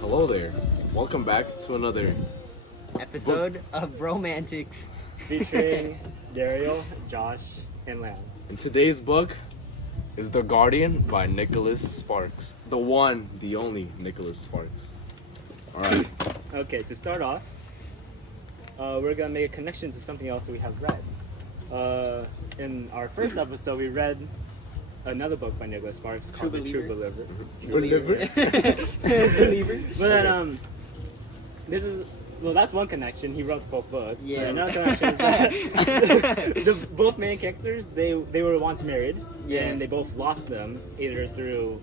Hello there. Welcome back to another episode of Bromantics featuring Dharielle, Josh, and Lam. And today's book is The Guardian by Nicholas Sparks. The one, the only Nicholas Sparks. Alright. Okay, to start off, we're gonna make a connection to something else we have read. In our first episode, we read another book by Nicholas Sparks called The True Believer. Believer. But then, this is, well, that's one connection. He wrote both books. Yeah. But another connection is that both main characters, they were once married, Yeah. and they both lost them either through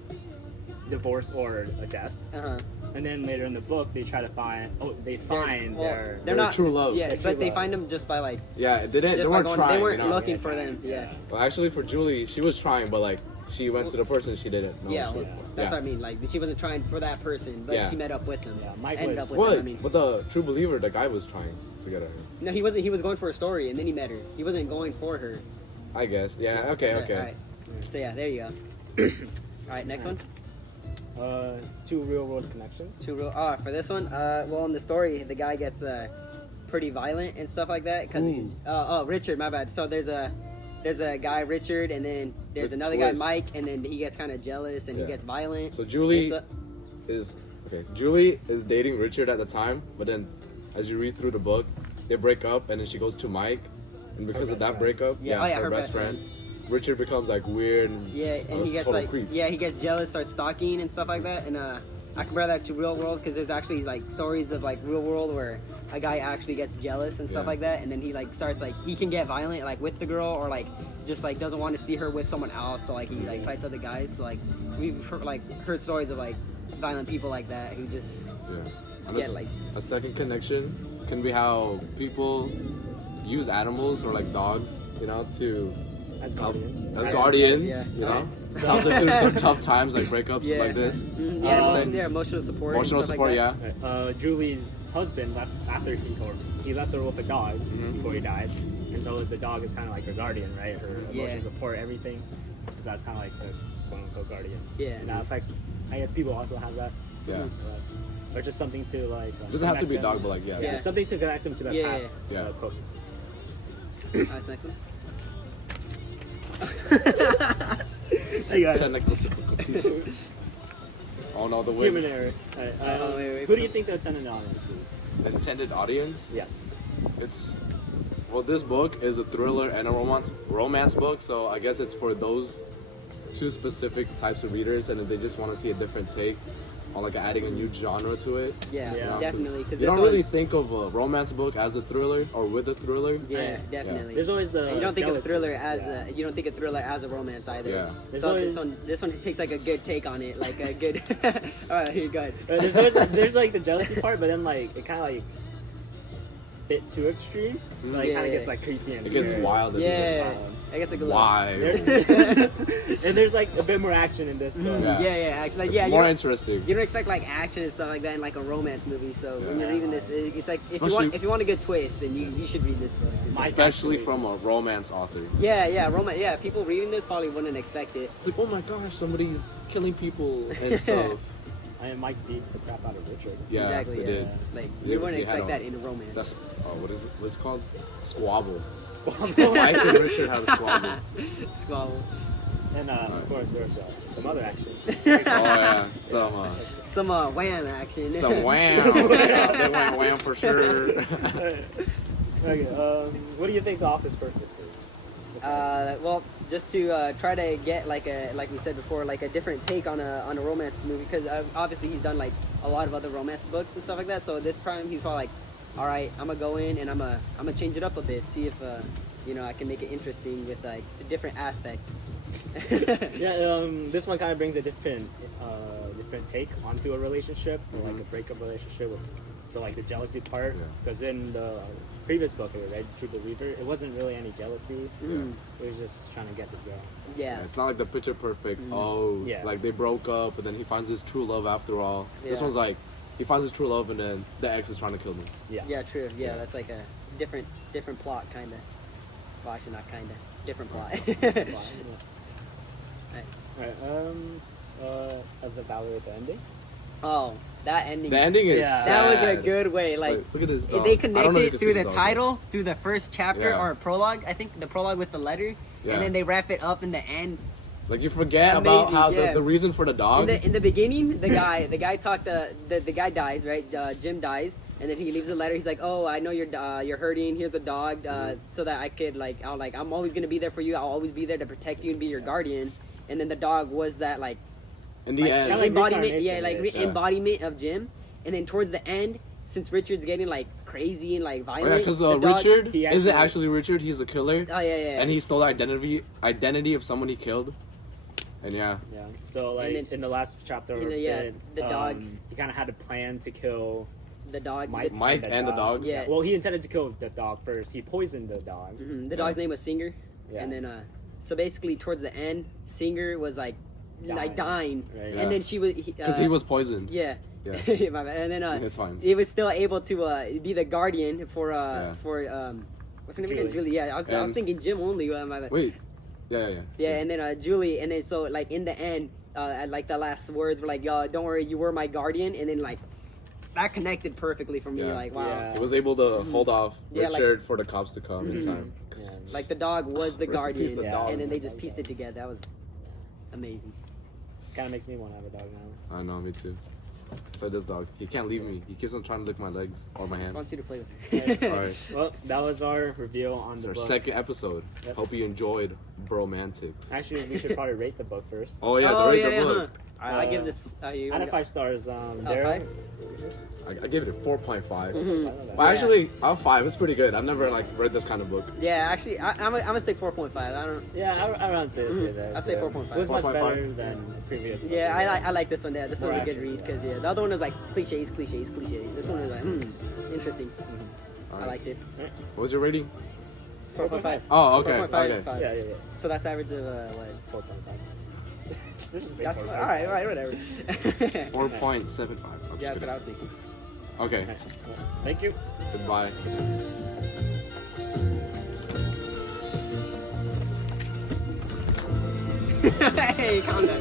divorce or a death. Uh-huh. And then later in the book, they try to find, They're Their not true love. Yeah, Their but true they love. find them just by like Yeah, they just by weren't going, trying. they weren't you know? looking for them. Yeah. Well, actually, for Julie, she was trying, but like she went to the person she didn't know. Yeah, she- well, that's what I mean. Like she wasn't trying for that person, but Yeah. she met up with them. Yeah, Mike ended was- up with What? them. I mean, But the true believer, the guy was trying to get her. no, he wasn't. He was going for a story, and then he met her. He wasn't going for her. I guess. Yeah. Okay. So, Okay. All right. So yeah, there you go. All right, next one. Two real world connections. For this one, well, in the story, the guy gets pretty violent and stuff like that because he's Richard. My bad. So there's a guy Richard, and then there's There's a another guy twist. Mike, and then he gets kind of jealous and Yeah. he gets violent. So Julie It's, is okay. Julie is dating Richard at the time, but then as you read through the book, they break up, and then she goes to Mike, and because of best that friend. breakup, her best friend. Richard becomes like weird. And Yeah, and he gets total like creep. he gets jealous, starts stalking and stuff like that. And I compare that to real world because there's actually like stories of like real world where a guy actually gets jealous and stuff Yeah. like that, and then he like starts like he can get violent like with the girl or like just like doesn't want to see her with someone else, so like he like fights other guys. So like we've heard stories of like violent people like that who just Yeah. And get like a second connection can be how people use animals or like dogs, you know, to As help guardians. as guardians, yeah. you know. It helps them through tough times like breakups Yeah. like this. Emotional support. Emotional and stuff support, like yeah. Julie's husband left after he left her with a dog before he died, and so the dog is kind of like her guardian, right? Her emotional support, everything. Because that's kind of like her quote unquote guardian. Yeah. And that affects. I guess people also have that. Yeah. Or just something to like. It doesn't have to be a connect dog, them. but like yeah. Yeah, Yeah. something to connect them to their Yeah, past. yeah. Closer. that. Alright, next one. You got it. Technical difficulties. Oh no, the Human win. error. Wait, Who do you think the intended audience is? The intended audience. Yes. It's well, this book is a thriller and a romance book, so I guess it's for those two specific types of readers, and if they just want to see a different take on like adding a new genre to it. Yeah, Yeah. 'Cause definitely. Because You don't really think of a romance book as a thriller or with a thriller. Yeah, definitely. There's always the. And you don't think of jealousy. thriller as Yeah. you don't think of thriller as a romance either. Yeah. There's So always- this one takes like a good take on it, like a good. All right, here you go. There's like the jealousy part, but then like it kind of like bit too extreme. So like, it kind Yeah. of gets like creepy and It gets scary. wild. and Yeah, I guess like a little. Why? And there's like a bit more action in this book. Yeah. Yeah, actually, like, It's yeah. more You interesting. don't expect like action and stuff like that in like a romance movie. So when Yeah. you're reading this, it's like Especially- if you want a good twist, then you should read this book. It's- Especially actually- from a romance author. yeah, romance. Yeah, people reading this probably wouldn't expect it. It's like, oh my gosh, somebody's killing people and stuff. And Mike beat the crap out of Richard. Yeah, exactly. they Yeah. did. Like They- you wouldn't they expect had that in a romance. That's what is it? What's it called? Squabble. Squabble. Mike and Richard have a squabble. Squabble. And of course there was some other action. Oh yeah, some Some wham action. some wham. Yeah, they went wham for sure. Okay, what do you think the author's purpose is? Well, just to try to get like we said before, like a different take on a romance movie, because obviously he's done like a lot of other romance books and stuff like that. So this time he's probably like, all right, I'm gonna go in and I'm gonna change it up a bit, see if I can make it interesting with like a different aspect. Yeah, this one kind of brings a different take onto a relationship, or like a breakup relationship. So like the jealousy part, because in the previous book I read, True Believer, it wasn't really any jealousy. It was just trying to get this girl. So. Yeah. It's not like the picture perfect. Yeah. Like they broke up, but then he finds his true love after all. This Yeah. one's like he finds his true love, and then the ex is trying to kill him. Yeah. Yeah, true. Yeah, that's like a different plot, kind of. Well, actually, not kind of. Different plot. Of the Valley with the ending. Oh, that ending. The ending is Yeah. That was a sad. good way. Like, Wait, look at this dog. they I don't know if you connected can through see the dog, title, through the first chapter Yeah. or prologue. I think the prologue with the letter, Yeah. and then they wrap it up in the end. Like you forget about Amazing, how yeah. the reason for the dog. In the beginning, the guy talked the guy dies, right? Jim dies, and then he leaves a letter. He's like, "Oh, I know you're hurting. Here's a dog, so that I could I'm always gonna be there for you. I'll always be there to protect you and be your guardian." And then the dog was that in the like, end, kinda like embodiment, reincarnation, yeah. embodiment of Jim. And then towards the end, since Richard's getting like crazy and like oh, violent, yeah, because the dog- Richard he isn't actually- actually Richard. He's a killer, Oh yeah. and he stole the identity of someone he killed. And yeah, Yeah. So like then- in the last chapter, the dog- he kind of had a plan to kill the dog. Mike, Mike and the dog. Yeah. Well, he intended to kill the dog first. He poisoned the dog. The dog's name was Singer. Yeah. And then so basically towards the end, Singer was like dying, Right. Yeah. and then she was because he was poisoned. yeah. Yeah. My bad. And then It's fine. he was still able to be the guardian for Yeah. what's her name again? Julie. Julie. Yeah, I was And- thinking Jim only. My bad. Wait. Yeah. Yeah, and then Julie, and then so like in the end, like the last words were like, "Yo, don't worry, you were my guardian," and then like that connected perfectly for me. Yeah. Like wow, Yeah. He was able to hold off Yeah, like- Richard for the cops to come in time. Yeah. like the dog was the Rest in peace, guardian, the dog. and then they just pieced it together. That was amazing. Kind of makes me want to have a dog now. I know, me too. So this dog, he can't leave me. He keeps on trying to lick my legs or my Just hand. wants you to play with her. All right, Well, that was our reveal on it's the our book. second episode. Yep. Hope you enjoyed Bromantics. Actually, we should probably rate the book first. Oh yeah, Oh, the rate yeah, the book. I give this. You Out of 5 stars, Daryl. 5? I give it a 4.5. Mhm. But actually, out of 5, it's pretty good. I've never like read this kind of book. Yeah, actually, I'm gonna say 4.5. I don't. Yeah, I would say that. I'll say 4.5. It was much 4.5. better than the previous one. Yeah, I like this one. Yeah, this one's a good Right. read because the other one was like cliches. This one was like interesting. I Alright. liked it. What was your rating? 4.5. Oh, okay. 4.5. Okay. Yeah. So that's average of what? 4.5. Let's just say That's 4.5. all right, whatever. 4.75. Yeah, that's what I was thinking. Okay. Okay. Thank you. Goodbye. Hey, calm down.